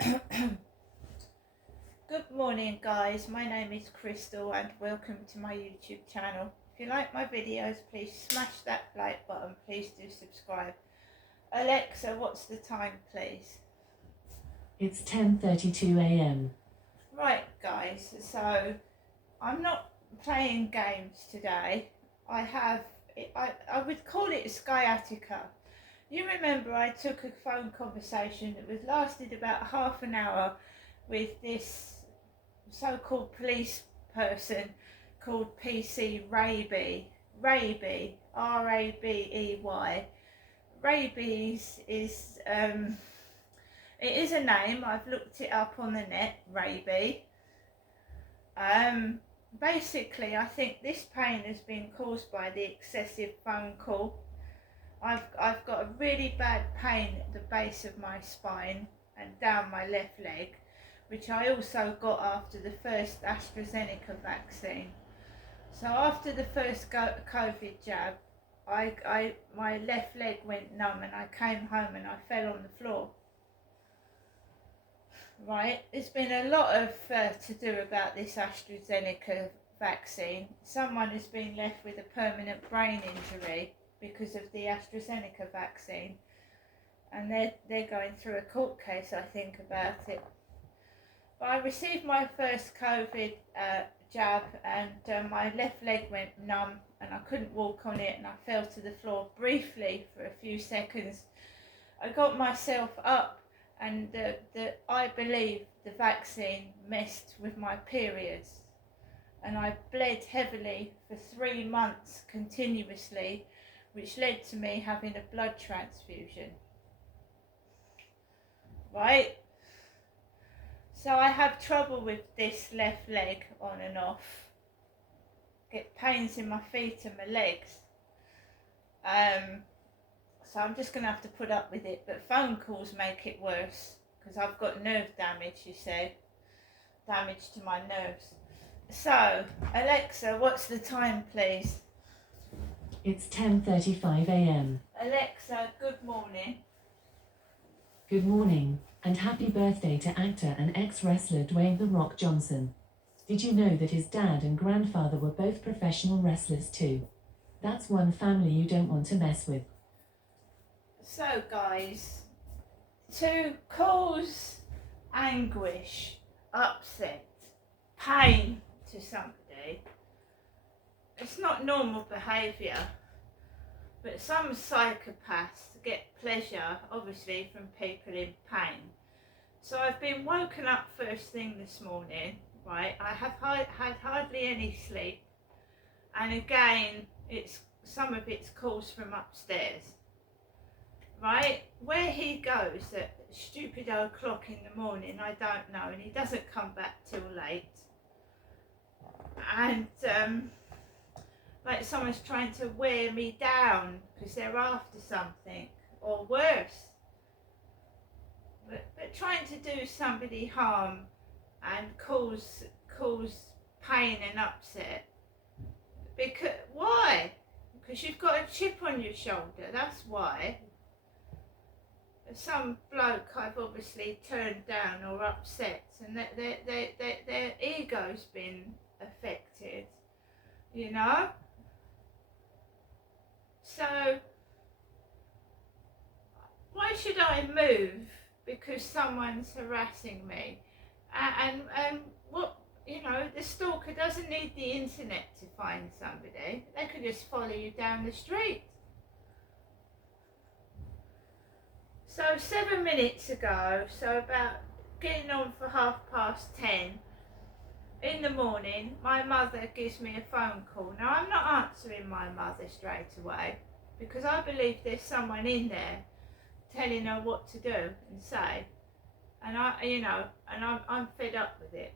Good morning guys, my name is Crystal and welcome to my YouTube channel. If you like my videos, please smash that like button, please do subscribe. Alexa, what's the time please? It's 10:32 a.m. Right guys, so I'm not playing games today. I would call it sciatica. You remember I took a phone conversation that was lasted about half an hour with this so-called police person called PC Raby. Raby, Rabey. Rabies is it is a name. I've looked it up on the net. Raby. Basically, I think this pain has been caused by the excessive phone call. I've got a really bad pain at the base of my spine and down my left leg, which I also got after the first AstraZeneca vaccine. So after the first COVID jab, my left leg went numb and I came home and I fell on the floor. Right, there's been a lot of to do about this AstraZeneca vaccine. Someone has been left with a permanent brain injury because of the AstraZeneca vaccine, and they're going through a court case, I think, about it. But I received my first COVID jab and my left leg went numb and I couldn't walk on it and I fell to the floor briefly for a few seconds. I got myself up and I believe the vaccine messed with my periods and I bled heavily for 3 months continuously, which led to me having a blood transfusion. Right? So I have trouble with this left leg on and off. Get pains in my feet and my legs. So I'm just going to have to put up with it. But phone calls make it worse because I've got nerve damage, you see. Damage to my nerves. So, Alexa, what's the time, please? It's 10:35 a.m. Alexa, good morning. Good morning, and happy birthday to actor and ex-wrestler Dwayne "The Rock" Johnson. Did you know that his dad and grandfather were both professional wrestlers too? That's one family you don't want to mess with. So, guys, to cause anguish, upset, pain to somebody, it's not normal behaviour, but some psychopaths get pleasure, obviously, from people in pain. So I've been woken up first thing this morning, right? I have had hardly any sleep, and again, some of it's calls from upstairs. Right, where he goes at stupid o'clock in the morning, I don't know, and he doesn't come back till late. And like someone's trying to wear me down because they're after something, or worse. But trying to do somebody harm and cause pain and upset. Because why? Because you've got a chip on your shoulder. That's why. Some bloke I've obviously turned down or upset, and their ego's been affected, you know. So why should I move because someone's harassing me? And what, you know, the stalker doesn't need the internet to find somebody. They could just follow you down the street. So 7 minutes ago, so about getting on for 10:30 in the morning, my mother gives me a phone call. Now I'm not answering my mother straight away because I believe there's someone in there telling her what to do and say, and I'm fed up with it.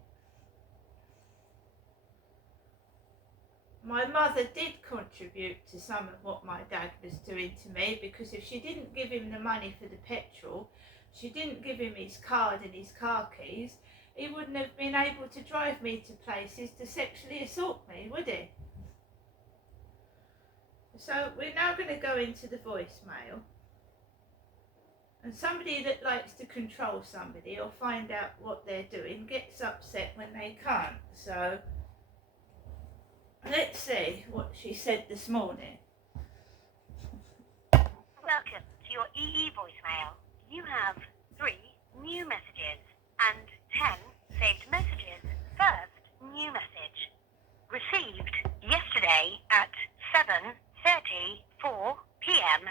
My mother did contribute to some of what my dad was doing to me, because if she didn't give him the money for the petrol, she didn't give him his card and his car keys, he wouldn't have been able to drive me to places to sexually assault me, would he? So we're now going to go into the voicemail, And somebody that likes to control somebody or find out what they're doing gets upset when they can't. So let's see what she said this morning. Welcome to your EE voicemail. You have 3 new messages and 10 saved messages. First new message. Received yesterday at 7:34 p.m.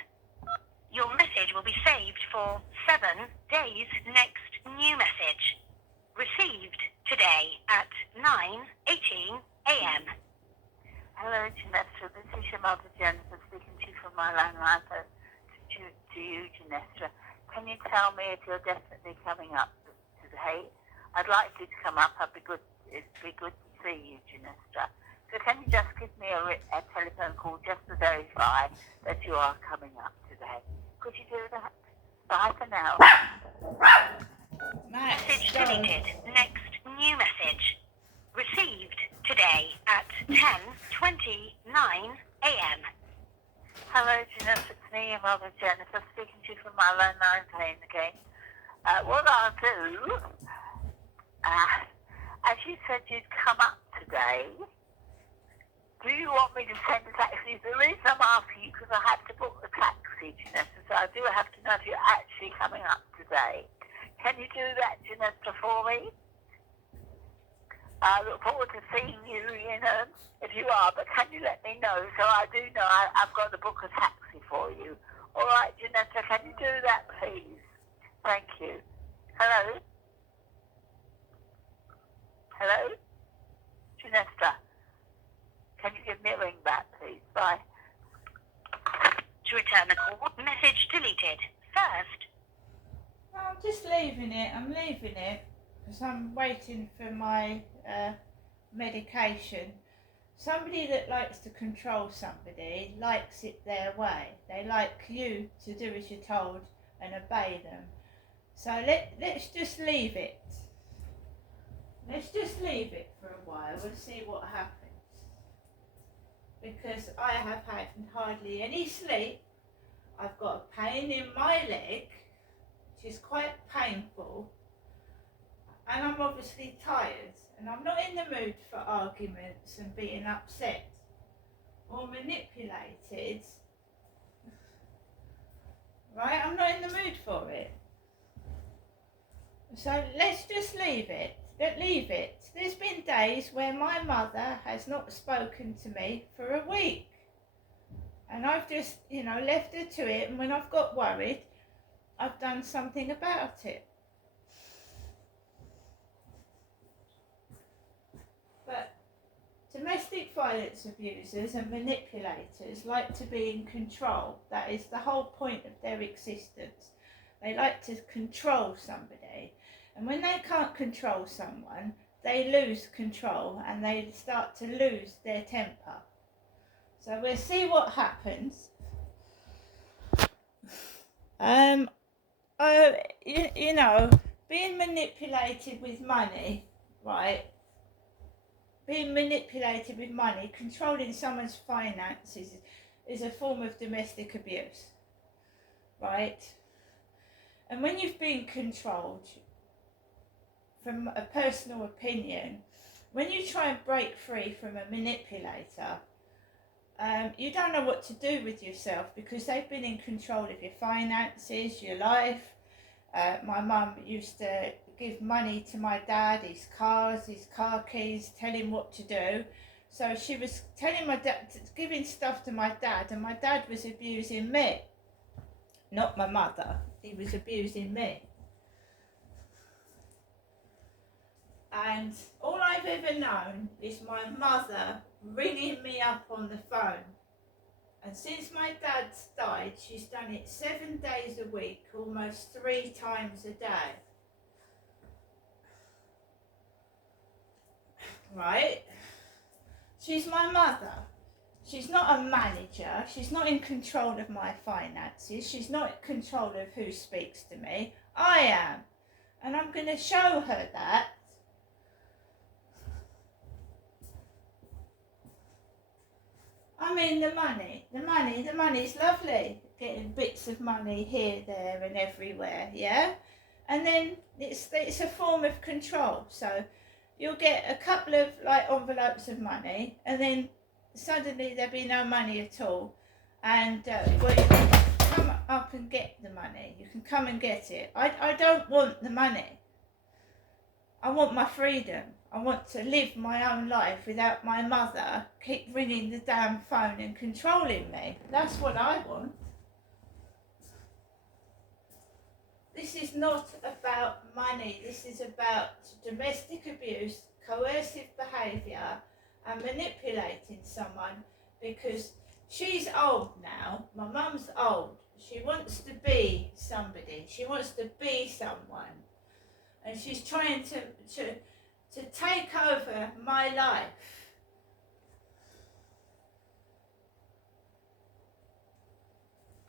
Your message will be saved for 7 days. Next new message. Received today at 9:18 a.m. Hello, Janessa. This is your mother, Jennifer, speaking to you from my landline to you, Janessa. Can you tell me if you're definitely coming up today? I'd like you to come up. It'd be good to see you, Janessa. So can you just give me a telephone call just to verify that you are coming up today? Could you do that? Bye for now. Message deleted. Next new message. Received today at 10:29 a.m. Hello, Janessa. It's me, your mother, Jennifer, speaking to you from my landline playing the game. What I'll do, as you said you'd come up today, do you want me to send a taxi? The reason I'm asking you because I have to book the taxi, Janessa, so I do have to know if you're actually coming up today. Can you do that, Janessa, for me? I look forward to seeing you, if you are, but can you let me know so I do know I've got to book a taxi for you? All right, Janessa, can you do that, please? Thank you. Hello? Hello? Janessa, can you give me a ring back, please? Bye. To return the call, message deleted. First, I'm just leaving it. I'm leaving it because I'm waiting for my medication. Somebody that likes to control somebody likes it their way. They like you to do as you're told and obey them. So let's just leave it. Let's just leave it for a while. We'll see what happens. Because I have had hardly any sleep. I've got a pain in my leg, which is quite painful. And I'm obviously tired. And I'm not in the mood for arguments and being upset or manipulated. Right? I'm not in the mood for it. So let's just leave it. Leave it. There's been days where my mother has not spoken to me for a week. And I've just, left her to it. And when I've got worried, I've done something about it. But domestic violence abusers and manipulators like to be in control. That is the whole point of their existence. They like to control somebody. And when they can't control someone, they lose control and they start to lose their temper. So we'll see what happens. Being manipulated with money, right? Being manipulated with money, controlling someone's finances is a form of domestic abuse, right? And when you've been controlled, from a personal opinion, when you try and break free from a manipulator, you don't know what to do with yourself because they've been in control of your finances, your life. My mum used to give money to my dad, his cars, his car keys, tell him what to do. So she was telling my dad, giving stuff to my dad, and my dad was abusing me. Not my mother, he was abusing me. And all I've ever known is my mother ringing me up on the phone. And since my dad's died, she's done it 7 days a week, almost 3 times a day. Right? She's my mother. She's not a manager. She's not in control of my finances. She's not in control of who speaks to me. I am. And I'm going to show her that. I mean the money's lovely. getting bits of money here, there and everywhere, yeah? And then it's a form of control. So you'll get a couple of like envelopes of money, and then suddenly there'll be no money at all. And well, you can come up and get the money. You can come and get it. I don't want the money. I want my freedom. I want to live my own life without my mother keep ringing the damn phone and controlling me. That's what I want. This is not about money. This is about domestic abuse, coercive behaviour and manipulating someone, because she's old now. My mum's old. She wants to be somebody. She wants to be someone. And she's trying to take over my life.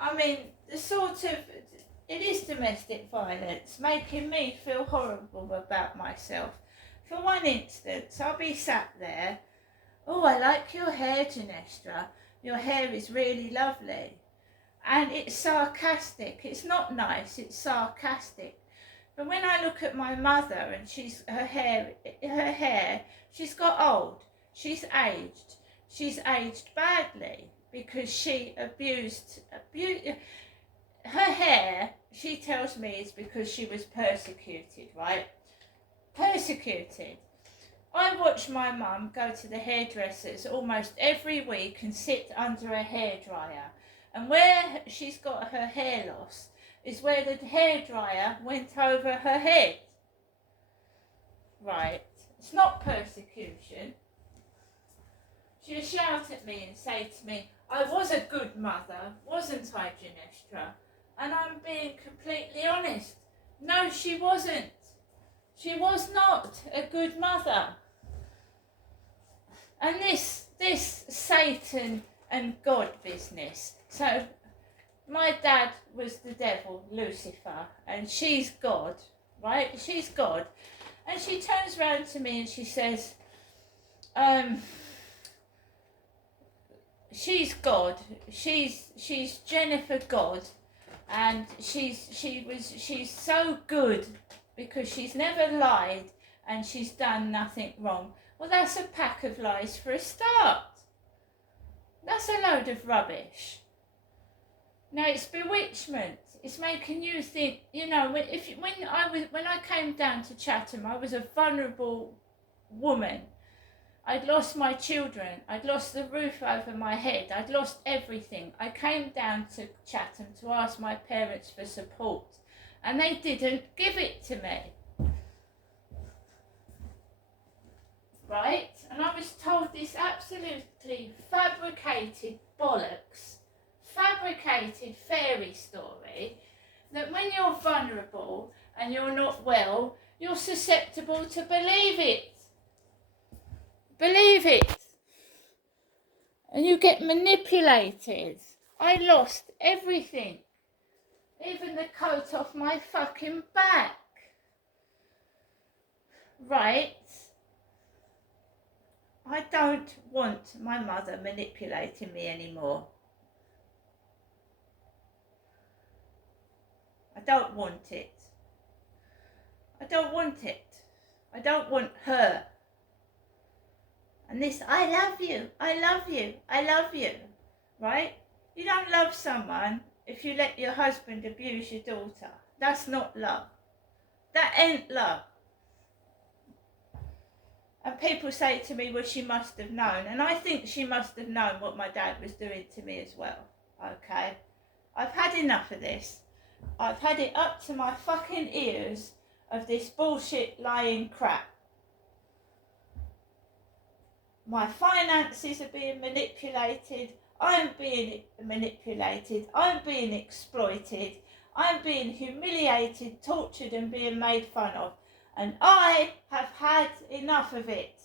I mean, it is domestic violence, making me feel horrible about myself. For one instance, I'll be sat there, oh, I like your hair, Ginestra. Your hair is really lovely. And it's sarcastic. It's not nice, it's sarcastic. But when I look at my mother and her hair, she's got old, she's aged badly because she abused her hair. She tells me it's because she was persecuted, right? Persecuted. I watch my mum go to the hairdressers almost every week and sit under a hairdryer, and where she's got her hair loss is where the hairdryer went over her head. Right. It's not persecution. She'll shout at me and say to me, I was a good mother, wasn't I, Ginestra? And I'm being completely honest. No, she wasn't. She was not a good mother. And this Satan and God business. So my dad was the devil, Lucifer, and she's God, right? She's God. And she turns around to me and she says, she's God. She's Jennifer God, and she's so good because she's never lied and she's done nothing wrong. Well, that's a pack of lies for a start. That's a load of rubbish. Now, it's bewitchment. It's making you think, you know, when I came down to Chatham, I was a vulnerable woman. I'd lost my children. I'd lost the roof over my head. I'd lost everything. I came down to Chatham to ask my parents for support, and they didn't give it to me. Right? And I was told this absolutely fabricated bollocks, fabricated fairy story, that when you're vulnerable and you're not well, you're susceptible to believe it. Believe it. And you get manipulated. I lost everything. Even the coat off my fucking back. Right? I don't want my mother manipulating me anymore. I don't want it. I don't want it. I don't want her. And this, I love you, I love you, I love you, right? You don't love someone if you let your husband abuse your daughter. That's not love. That ain't love. And people say to me, well, she must have known. And I think she must have known what my dad was doing to me as well, okay? I've had enough of this. I've had it up to my fucking ears of this bullshit lying crap. My finances are being manipulated. I'm being manipulated. I'm being exploited. I'm being humiliated, tortured and being made fun of. And I have had enough of it.